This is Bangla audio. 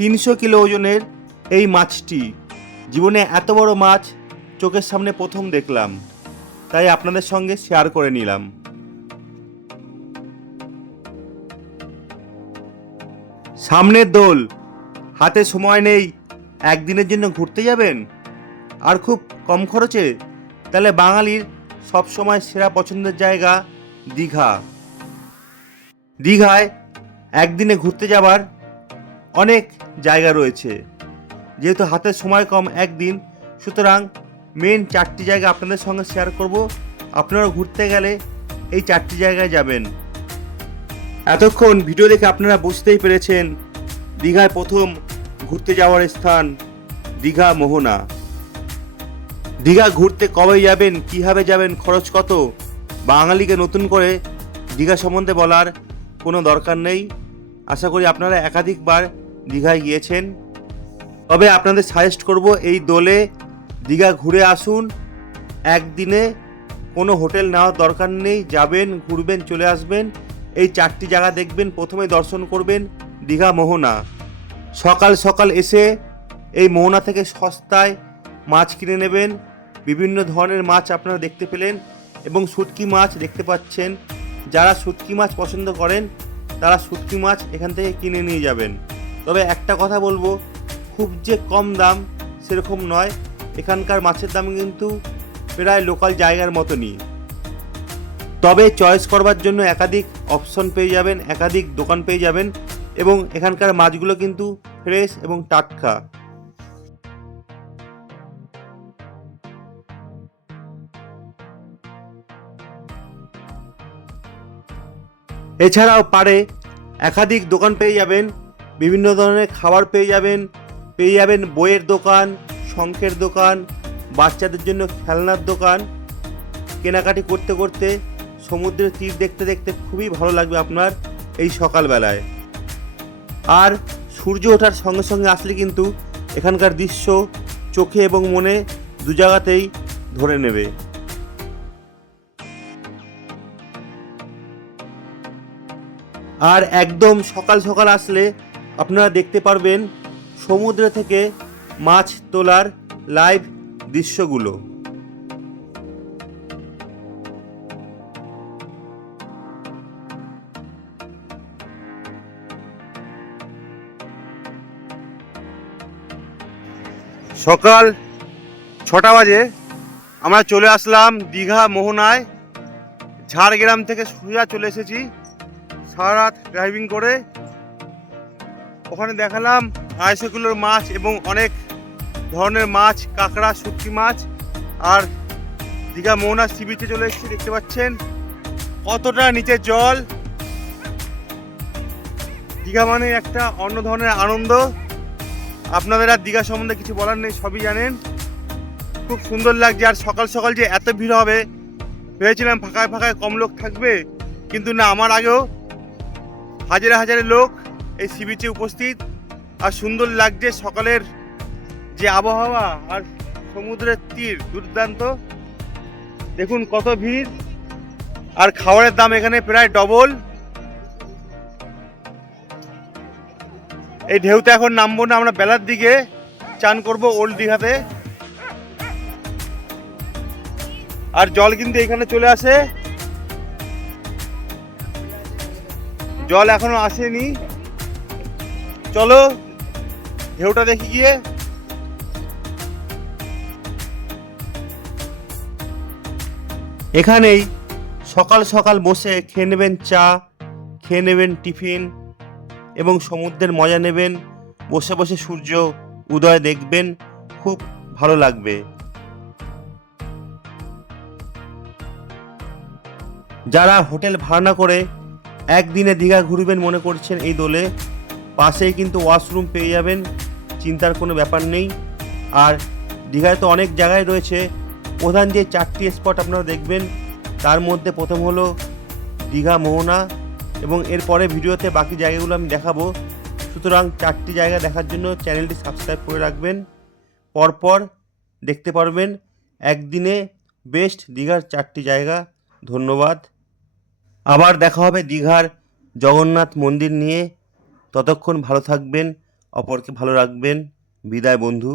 300 কিলো ওজনের এই মাছটি, জীবনে এত বড় মাছ চোখের সামনে প্রথম দেখলাম, তাই আপনাদের সঙ্গে শেয়ার করে নিলাম। সামনের দোল, হাতে সময় নেই, একদিনের জন্য ঘুরতে যাবেন আর খুব কম খরচে, তাহলে বাঙালির সবসময় সেরা পছন্দের জায়গা দীঘা। দীঘায় একদিনে ঘুরতে যাবার অনেক জায়গা রয়েছে। যেহেতু হাতে সময় কম একদিন, সুতরাং মেন 4টি জায়গা আপনাদের সঙ্গে শেয়ার করব। আপনারা ঘুরতে গেলে এই 4টি জায়গায় যাবেন। এতক্ষণ ভিডিও দেখে আপনারা বুঝতেই পেরেছেন দীঘায় প্রথম ঘুরতে যাওয়ার স্থান দীঘা মোহনা। দীঘা ঘুরতে কবে যাবেন, কীভাবে যাবেন, খরচ কত, বাঙালিকে নতুন করে দীঘা সম্বন্ধে বলার কোনো দরকার নেই। আশা করি আপনারা একাধিকবার দীঘায় গিয়েছেন। তবে আপনাদের সাজেস্ট করব এই দোলে দীঘা ঘুরে আসুন। একদিনে কোনো হোটেল নেওয়ার দরকার নেই, যাবেন, ঘুরবেন, চলে আসবেন। এই 4টি জায়গা দেখবেন। প্রথমে দর্শন করবেন দীঘা মোহনা। সকাল সকাল এসে এই মোহনা থেকে সস্তায় মাছ কিনে নেবেন। বিভিন্ন ধরনের মাছ আপনারা দেখতে পেলেন এবং শুটকি মাছ দেখতে পাচ্ছেন। যারা শুটকি মাছ পছন্দ করেন তারা শুটকি মাছ এখান থেকে কিনে নিয়ে যাবেন। তবে একটা কথা বলবো, খুব যে কম দাম সেরকম নয়। এখানকার মাছের দাম কিন্তু প্রায় লোকাল জায়গার মতনই। তবে চয়েস করবার জন্য একাধিক অপশন পেয়ে যাবেন, একাধিক দোকান পেয়ে যাবেন এবং এখানকার মাছগুলো কিন্তু ফ্রেশ এবং টাটকা। এছাড়াও পারে একাধিক দোকান পেয়ে যাবেন, বিভিন্ন ধরনের খাবার পেয়ে যাবেন বইয়ের দোকান, শঙ্খের দোকান, বাচ্চাদের জন্য খেলনার দোকান। কেনাকাটি করতে করতে সমুদ্রের তীর দেখতে দেখতে খুবই ভালো লাগবে আপনার এই সকালবেলায়। আর সূর্য ওঠার সঙ্গে সঙ্গে আসলে কিন্তু এখানকার দৃশ্য চোখে এবং মনে দু জায়গাতেই ধরে নেবে। আর একদম সকাল সকাল আসলে আপনারা দেখতে পারবেন সমুদ্র থেকে মাছ তোলার লাইভ দৃশ্যগুলো। সকাল 6টা বাজে আমরা চলে আসলাম দীঘা মোহনায়। ঝাড়গ্রাম থেকে সোজা চলে এসেছি সারা রাত ড্রাইভিং করে। ওখানে দেখালাম 250 কিলোর মাছ এবং অনেক ধরনের মাছ, কাঁকড়া, শুটকি মাছ। আর দীঘা মোহনা সি বিচে চলে এসেছি। দেখতে পাচ্ছেন কতটা নিচে জল। দীঘা মানে একটা অন্য ধরনের আনন্দ। আপনাদের আর দীঘা সম্বন্ধে কিছু বলার নেই, সবই জানেন। খুব সুন্দর লাগছে। আর সকাল সকাল যে এত ভিড় হবে ভেবেছিলাম ফাঁকায় ফাঁকায় কম লোক থাকবে, কিন্তু না, আমার আগেও হাজারে হাজারে লোক এই সি বিচে উপস্থিত। আর সুন্দর লাগছে সকালের যে আবহাওয়া আর সমুদ্রের তীর, দুর্দান্ত। দেখুন কত ভিড়। আর খাবারের দাম এখানে প্রায় ডবল। এই ঢেউতে এখন নামবো না, আমরা বেলার দিকে চান করব ওল্ড দীঘাতে। আর জল কিন্তু এখানে চলে আসে, জল এখনো আসেনি। চলো ঢেউটা দেখি গিয়ে। এখানেই সকাল সকাল বসে খেয়ে নেবেন চা, খেয়ে নেবেন টিফিন এবং সমুদ্রের মজা নেবেন। বসে বসে সূর্য উদয় দেখবেন, খুব ভালো লাগবে। যারা হোটেল ভাড়া না করে একদিনে দীঘা ঘুরবেন মনে করছেন এই দোলে, পাশেই কিন্তু ওয়াশরুম পেয়ে যাবেন, চিন্তার কোনো ব্যাপার নেই। আর দীঘায় তো অনেক জায়গায় রয়েছে, প্রধান যে 4টি স্পট আপনারা দেখবেন তার মধ্যে প্রথম হলো দীঘা মোহনা এবং এরপরে ভিডিওতে বাকি জায়গাগুলো আমি দেখাবো। সুতরাং 4টি জায়গা দেখার জন্য চ্যানেলটি সাবস্ক্রাইব করে রাখবেন। পরপর দেখতে পারবেন একদিনে বেস্ট দীঘার 4টি জায়গা। ধন্যবাদ। আবার দেখা হবে দীঘার জগন্নাথ মন্দির নিয়ে। ততক্ষণ ভালো থাকবেন, অপরকে ভালো রাখবেন। বিদায় বন্ধু।